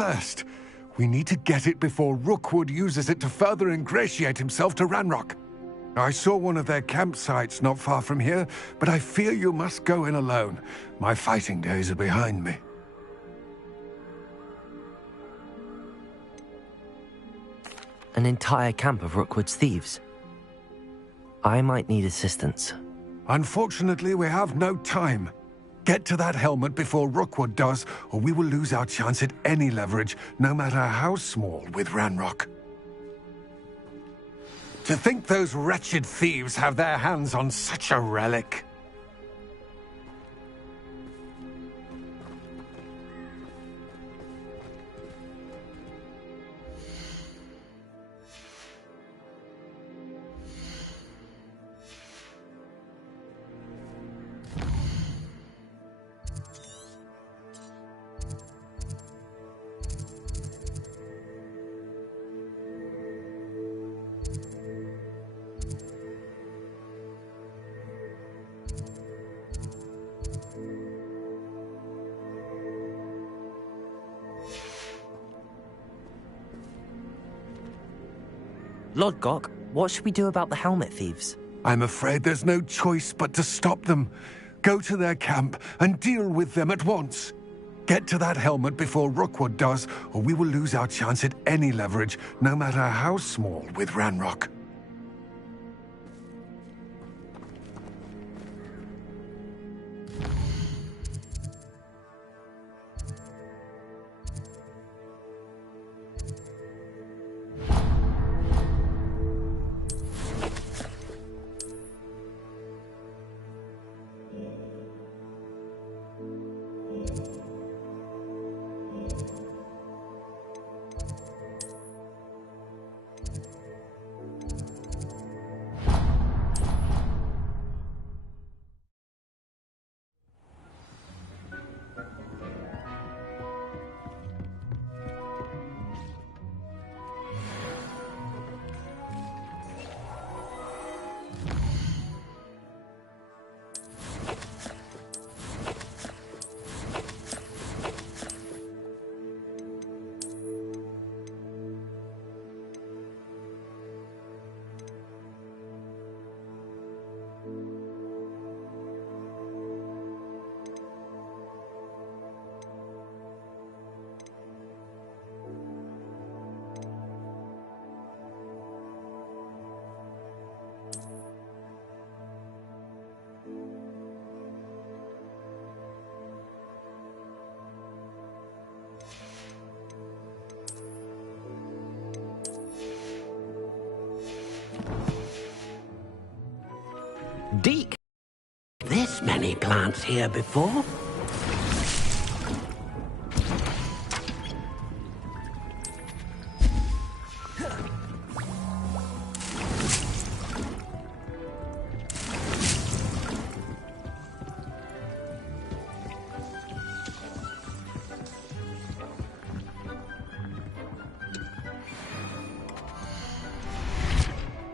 First, we need to get it before Rookwood uses it to further ingratiate himself to Ranrock. I saw one of their campsites not far from here, but I fear you must go in alone. My fighting days are behind me. An entire camp of Rookwood's thieves. I might need assistance. Unfortunately, we have no time. Get to that helmet before Rookwood does, or we will lose our chance at any leverage, no matter how small, with Ranrock. To think those wretched thieves have their hands on such a relic. Lodgok, what should we do about the helmet thieves? I'm afraid there's no choice but to stop them. Go to their camp and deal with them at once. Get to that helmet before Rookwood does, or we will lose our chance at any leverage, no matter how small, with Ranrock. Deke, this many plants here before?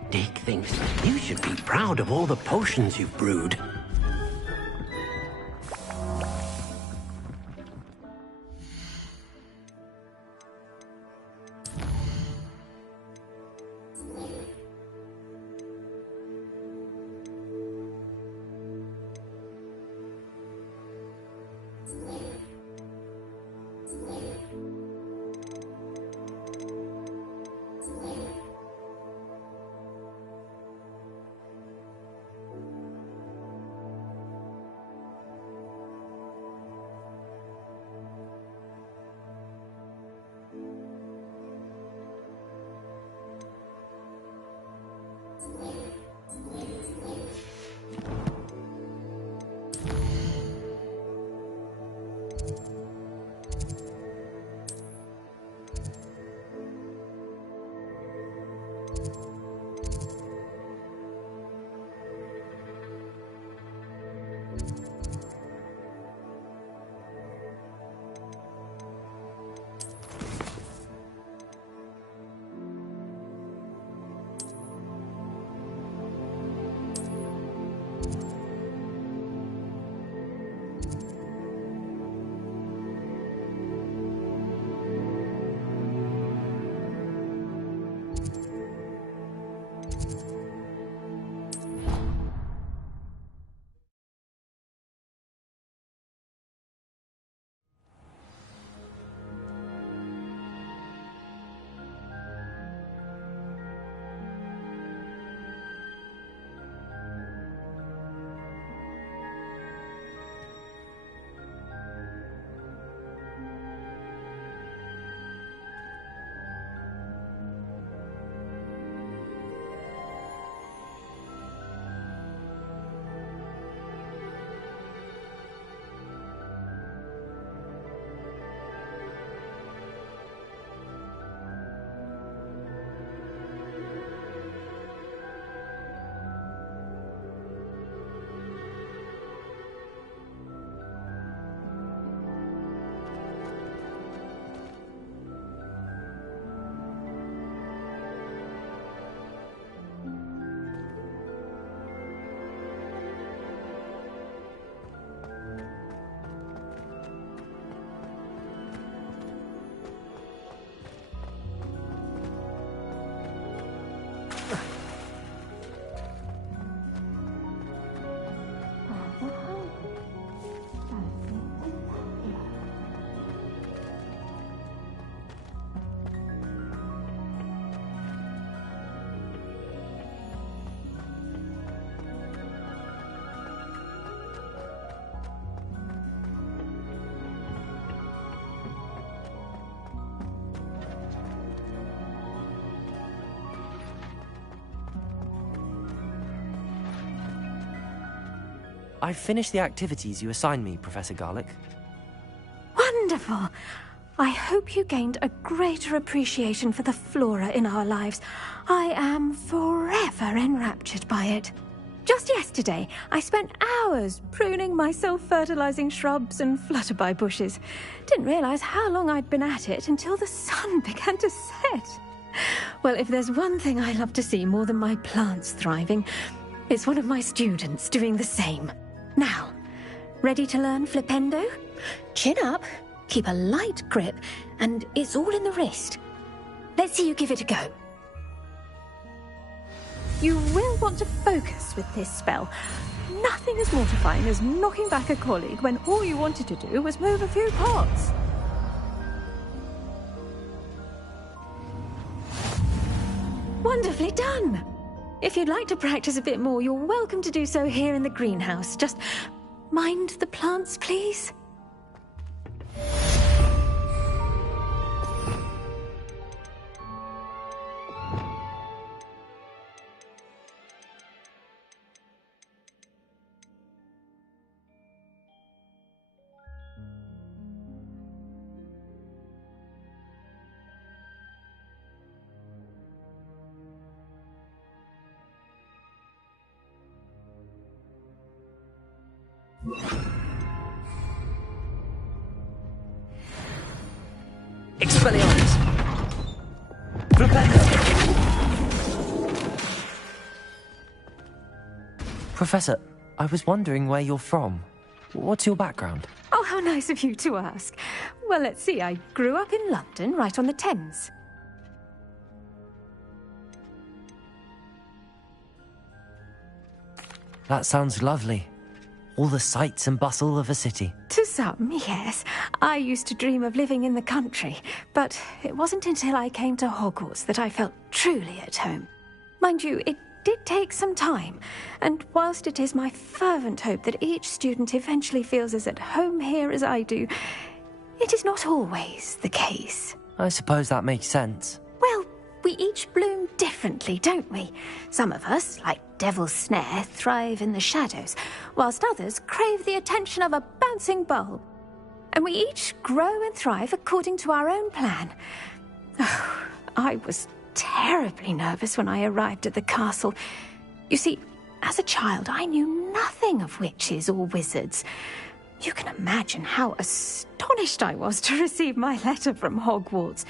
Deke thinks you should be proud of all the potions you've brewed. I finished the activities you assigned me, Professor Garlick. Wonderful! I hope you gained a greater appreciation for the flora in our lives. I am forever enraptured by it. Just yesterday, I spent hours pruning my self-fertilizing shrubs and flutterby bushes. Didn't realize how long I'd been at it until the sun began to set. Well, if there's one thing I love to see more than my plants thriving, it's one of my students doing the same. Now, ready to learn flipendo? Chin up, keep a light grip, and it's all in the wrist. Let's see you give it a go. You will want to focus with this spell. Nothing as mortifying as knocking back a colleague when all you wanted to do was move a few pots. Wonderfully done! If you'd like to practice a bit more, you're welcome to do so here in the greenhouse. Just mind the plants, please. Expelliarmus! Flipendo! Professor, I was wondering where you're from. What's your background? Oh, how nice of you to ask. Well, let's see. I grew up in London, right on the Thames. That sounds lovely. All the sights and bustle of a city. To some, yes. I used to dream of living in the country, but it wasn't until I came to Hogwarts that I felt truly at home. Mind you, it did take some time, and whilst it is my fervent hope that each student eventually feels as at home here as I do, it is not always the case. I suppose that makes sense. Well, we each bloom differently, don't we? Some of us, like Devil's Snare, thrive in the shadows, whilst others crave the attention of a bouncing bulb. And we each grow and thrive according to our own plan. Oh, I was terribly nervous when I arrived at the castle. You see, as a child, I knew nothing of witches or wizards. You can imagine how astonished I was to receive my letter from Hogwarts.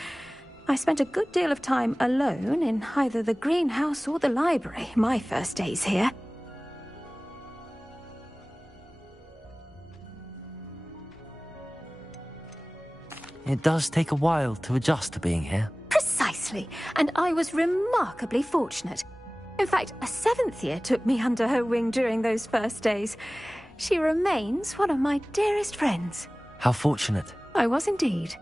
I spent a good deal of time alone in either the greenhouse or the library my first days here. It does take a while to adjust to being here. Precisely, and I was remarkably fortunate. In fact, a 7th year took me under her wing during those first days. She remains one of my dearest friends. How fortunate. I was indeed.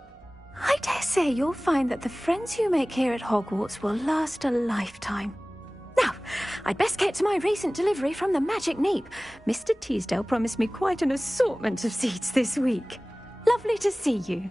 I dare say you'll find that the friends you make here at Hogwarts will last a lifetime. Now, I'd best get to my recent delivery from the Magic Neep. Mr. Teasdale promised me quite an assortment of seeds this week. Lovely to see you.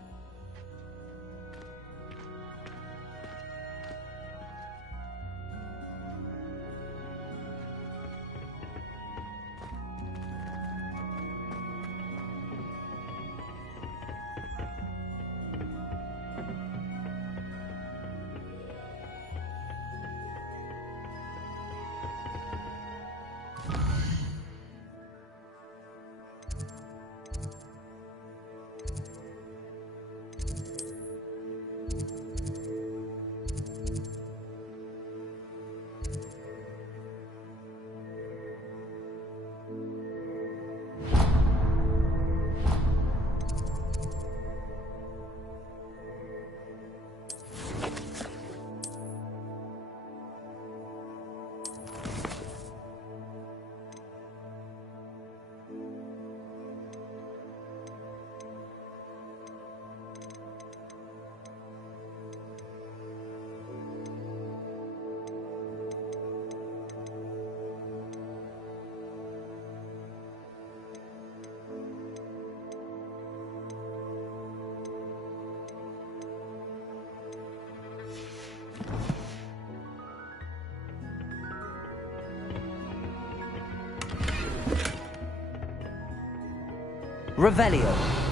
Revelio.